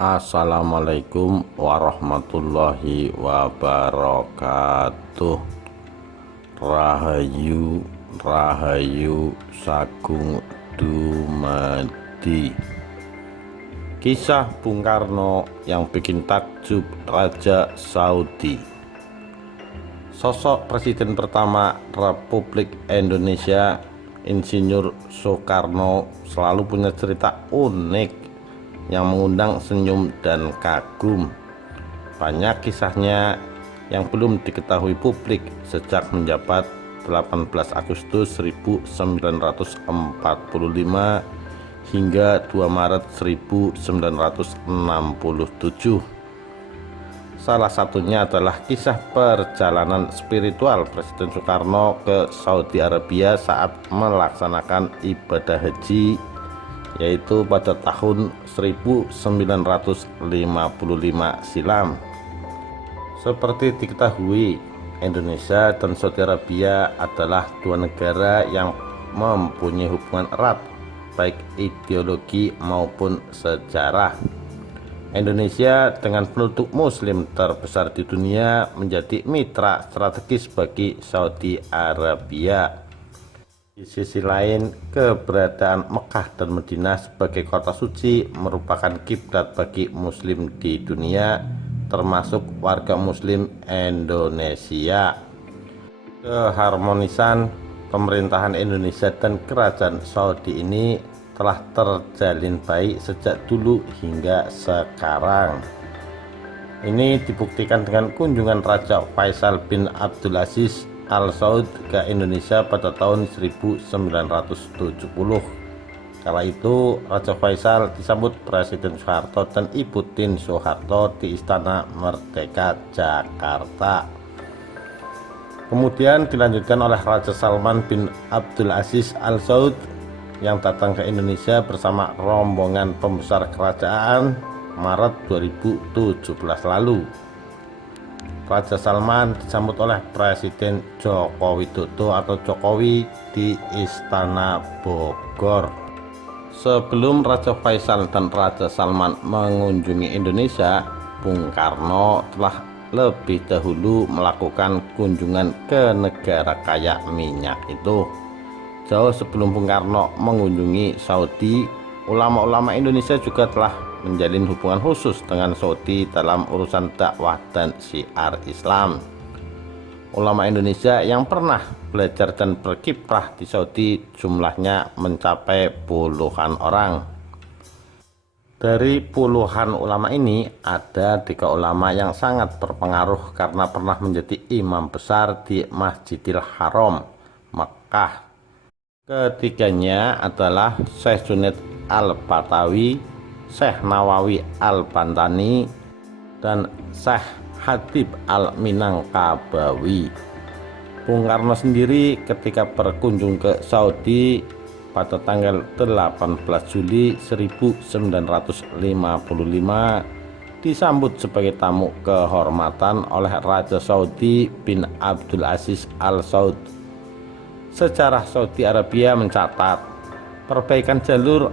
Assalamualaikum warahmatullahi wabarakatuh. Rahayu Rahayu Sagung Dumadi. Kisah Bung Karno yang bikin takjub Raja Saudi. Sosok Presiden pertama Republik Indonesia, Insinyur Soekarno, selalu punya cerita unik yang mengundang senyum dan kagum. Banyak kisahnya yang belum diketahui publik sejak menjabat 18 Agustus 1945 hingga 2 Maret 1967. Salah satunya adalah kisah perjalanan spiritual Presiden Soekarno ke Saudi Arabia saat melaksanakan ibadah haji, yaitu pada tahun 1955 silam. Seperti diketahui, Indonesia dan Saudi Arabia adalah dua negara yang mempunyai hubungan erat, baik ideologi maupun sejarah. Indonesia dengan penduduk muslim terbesar di dunia menjadi mitra strategis bagi Saudi Arabia. Di sisi lain, keberadaan Mekah dan Madinah sebagai kota suci merupakan kiblat bagi muslim di dunia, termasuk warga muslim Indonesia. Keharmonisan pemerintahan Indonesia dan kerajaan Saudi ini telah terjalin baik sejak dulu hingga sekarang. Ini dibuktikan dengan kunjungan Raja Faisal bin Abdul Aziz Al Saud ke Indonesia pada tahun 1970. Kala itu Raja Faisal disambut Presiden Soeharto dan Ibu Tien Soeharto di Istana Merdeka Jakarta. Kemudian dilanjutkan oleh Raja Salman bin Abdul Aziz Al Saud yang datang ke Indonesia bersama rombongan pembesar kerajaan Maret 2017 lalu. Raja Salman disambut oleh Presiden Joko Widodo atau Jokowi di Istana Bogor. Sebelum Raja Faisal dan Raja Salman mengunjungi Indonesia, Bung Karno telah lebih dahulu melakukan kunjungan ke negara kaya minyak itu. Jauh sebelum Bung Karno mengunjungi Saudi, ulama-ulama Indonesia juga telah menjalin hubungan khusus dengan Saudi dalam urusan dakwah dan syiar Islam. Ulama Indonesia yang pernah belajar dan berkiprah di Saudi jumlahnya mencapai puluhan orang. Dari puluhan ulama ini, ada 3 ulama yang sangat berpengaruh karena pernah menjadi imam besar di Masjidil Haram, Mekah. Ketiganya adalah Syekh Junaid Al-Batawi, Syekh Nawawi Al-Bantani, dan Syekh Hatib Al-Minangkabawi. Bung Karno sendiri ketika berkunjung ke Saudi pada tanggal 18 Juli 1955 disambut sebagai tamu kehormatan oleh Raja Saudi bin Abdul Aziz Al Saud. Sejarah Saudi Arabia mencatat perbaikan jalur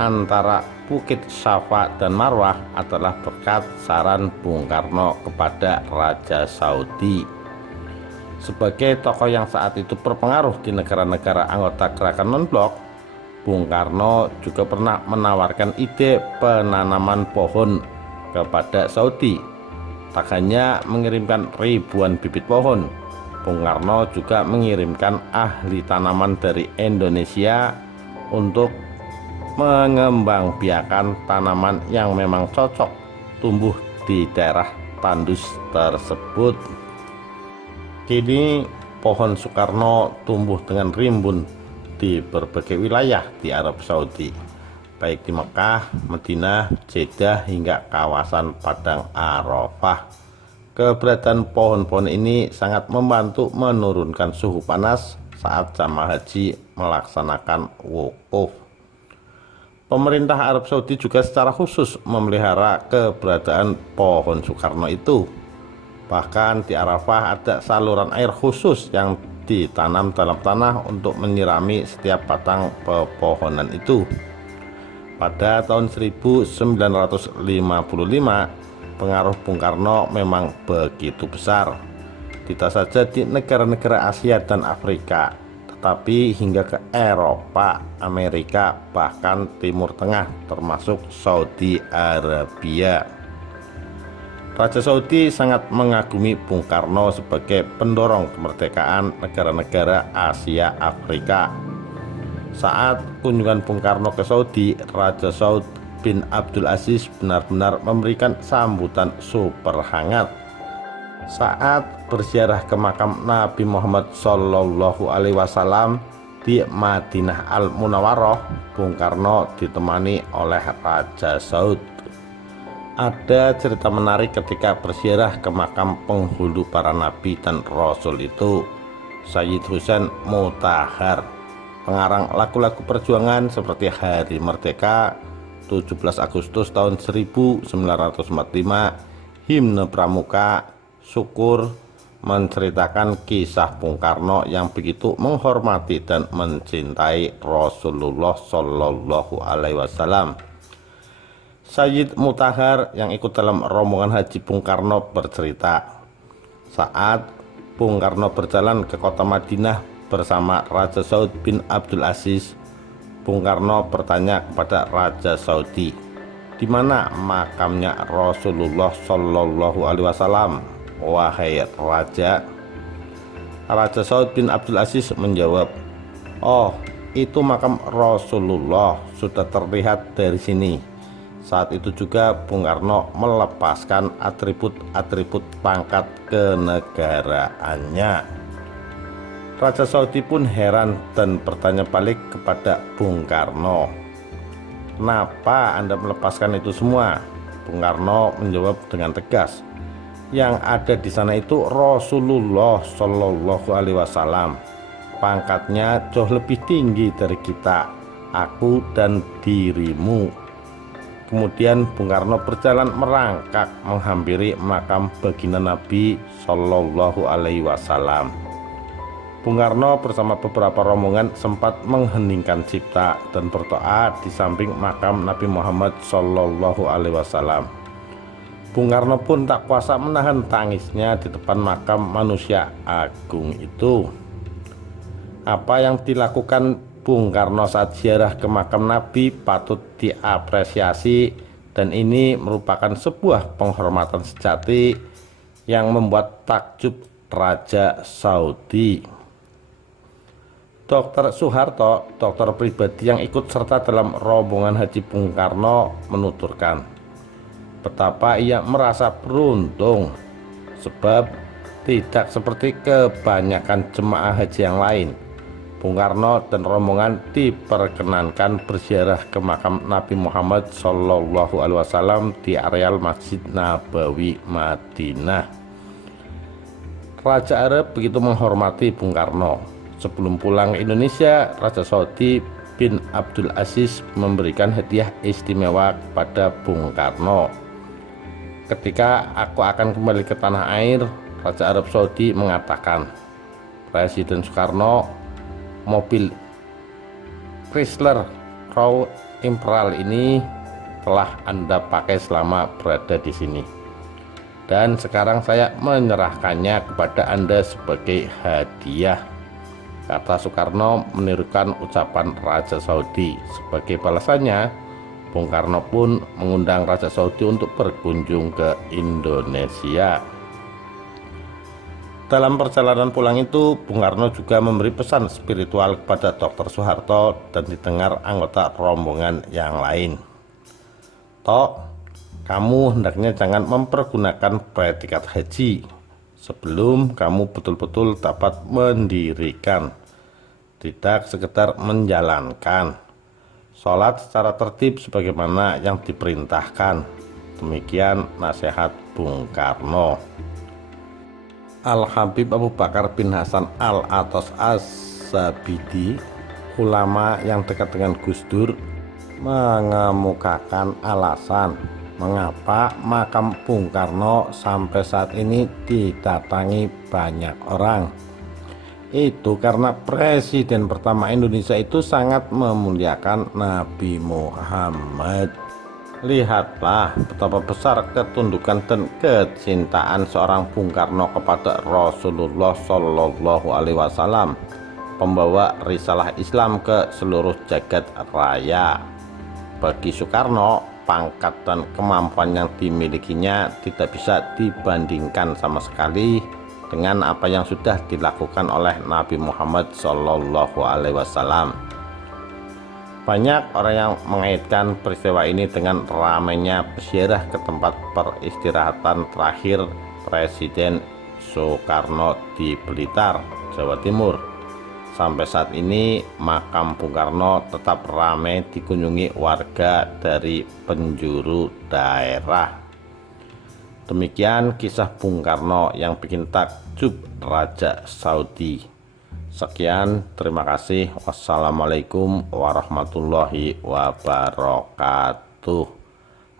antara Bukit Safa dan Marwah adalah berkat saran Bung Karno kepada Raja Saudi. Sebagai tokoh yang saat itu berpengaruh di negara-negara anggota gerakan non-blok, Bung Karno juga pernah menawarkan ide penanaman pohon kepada Saudi. Tak hanya mengirimkan ribuan bibit pohon, Bung Karno juga mengirimkan ahli tanaman dari Indonesia untuk mengembangbiakan tanaman yang memang cocok tumbuh di daerah tandus tersebut. Kini pohon Soekarno tumbuh dengan rimbun di berbagai wilayah di Arab Saudi, baik di Mekah, Madinah, Jeddah hingga kawasan Padang Arafah. Keberadaan pohon-pohon ini sangat membantu menurunkan suhu panas saat jamaah haji melaksanakan wukuf. Pemerintah Arab Saudi juga secara khusus memelihara keberadaan pohon Soekarno itu. Bahkan di Arafah ada saluran air khusus yang ditanam dalam tanah untuk menyirami setiap batang pepohonan itu. Pada tahun 1955, pengaruh Bung Karno memang begitu besar, tidak saja di negara-negara Asia dan Afrika, tetapi hingga ke Eropa, Amerika, bahkan Timur Tengah, termasuk Saudi Arabia. Raja Saudi sangat mengagumi Bung Karno sebagai pendorong kemerdekaan negara-negara Asia Afrika. Saat kunjungan Bung Karno ke Saudi, Raja Saud bin Abdul Aziz benar-benar memberikan sambutan super hangat. Saat berziarah ke makam Nabi Muhammad SAW di Madinah Al-Munawwaroh, Bung Karno ditemani oleh Raja Saud. Ada cerita menarik ketika berziarah ke makam penghulu para nabi dan rasul itu, Sayyid Husain Mutahar, pengarang lagu-lagu perjuangan seperti Hari Merdeka, 17 Agustus tahun 1945, Himne Pramuka, Syukur, menceritakan kisah Bung Karno yang begitu menghormati dan mencintai Rasulullah Shallallahu Alaihi Wasallam. Sayyid Mutahar yang ikut dalam rombongan haji Bung Karno bercerita, saat Bung Karno berjalan ke kota Madinah bersama Raja Saud bin Abdul Aziz, Bung Karno bertanya kepada Raja Saudi, di mana makamnya Rasulullah Shallallahu Alaihi Wasallam, wahai Raja? Raja Saud bin Abdul Aziz menjawab, oh, itu makam Rasulullah, sudah terlihat dari sini. Saat itu juga Bung Karno melepaskan atribut-atribut pangkat kenegaraannya. Raja Saudi pun heran dan bertanya balik kepada Bung Karno, kenapa Anda melepaskan itu semua? Bung Karno menjawab dengan tegas, yang ada di sana itu Rasulullah Shallallahu Alaihi Wasallam, pangkatnya jauh lebih tinggi dari kita, aku dan dirimu. Kemudian Bung Karno berjalan merangkak menghampiri makam baginda Nabi Shallallahu Alaihi Wasallam. Bung Karno bersama beberapa rombongan sempat mengheningkan cipta dan berdoa di samping makam Nabi Muhammad Shallallahu Alaihi Wasallam. Bung Karno pun tak kuasa menahan tangisnya di depan makam manusia agung itu. Apa yang dilakukan Bung Karno saat ziarah ke makam Nabi patut diapresiasi, dan ini merupakan sebuah penghormatan sejati yang membuat takjub Raja Saudi. Dr. Soeharto, dokter pribadi yang ikut serta dalam rombongan haji Bung Karno, menuturkan betapa ia merasa beruntung sebab tidak seperti kebanyakan jemaah haji yang lain, Bung Karno dan rombongan diperkenankan berziarah ke makam Nabi Muhammad Shallallahu Alaihi Wasallam di areal Masjid Nabawi Madinah. Raja Arab begitu menghormati Bung Karno. Sebelum pulang ke Indonesia, Raja Saudi bin Abdul Aziz memberikan hadiah istimewa kepada Bung Karno. Ketika aku akan kembali ke tanah air, Raja Arab Saudi mengatakan, Presiden Soekarno, mobil Chrysler Crown Imperial ini telah Anda pakai selama berada di sini, dan sekarang saya menyerahkannya kepada Anda sebagai hadiah, kata Soekarno menirukan ucapan Raja Saudi. Sebagai balasannya, Bung Karno pun mengundang Raja Saudi untuk berkunjung ke Indonesia. Dalam perjalanan pulang itu, Bung Karno juga memberi pesan spiritual kepada Dr. Soeharto dan didengar anggota rombongan yang lain. Tok, kamu hendaknya jangan mempergunakan predikat haji sebelum kamu betul-betul dapat mendirikan, tidak sekedar menjalankan sholat secara tertib sebagaimana yang diperintahkan. Demikian nasihat Bung Karno. Al-Habib Abu Bakar bin Hasan Al-Athas Az-Zabidi, ulama yang dekat dengan Gus Dur, mengemukakan alasan mengapa makam Bung Karno sampai saat ini didatangi banyak orang. Itu karena presiden pertama Indonesia itu sangat memuliakan Nabi Muhammad. Lihatlah betapa besar ketundukan dan kecintaan seorang Bung Karno kepada Rasulullah Shallallahu Alaihi Wasallam, pembawa risalah Islam ke seluruh jagat raya. Bagi Soekarno, pangkat dan kemampuan yang dimilikinya tidak bisa dibandingkan sama sekali dengan apa yang sudah dilakukan oleh Nabi Muhammad Shallallahu Alaihi Wasallam. Banyak orang yang mengaitkan peristiwa ini dengan ramainya peziarah ke tempat peristirahatan terakhir Presiden Soekarno di Blitar, Jawa Timur. Sampai saat ini makam Bung Karno tetap ramai dikunjungi warga dari penjuru daerah. Demikian kisah Bung Karno yang bikin takjub Raja Saudi. Sekian, terima kasih. Wassalamualaikum warahmatullahi wabarakatuh.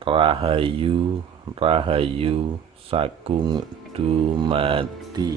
Rahayu, rahayu, sagung dumadi.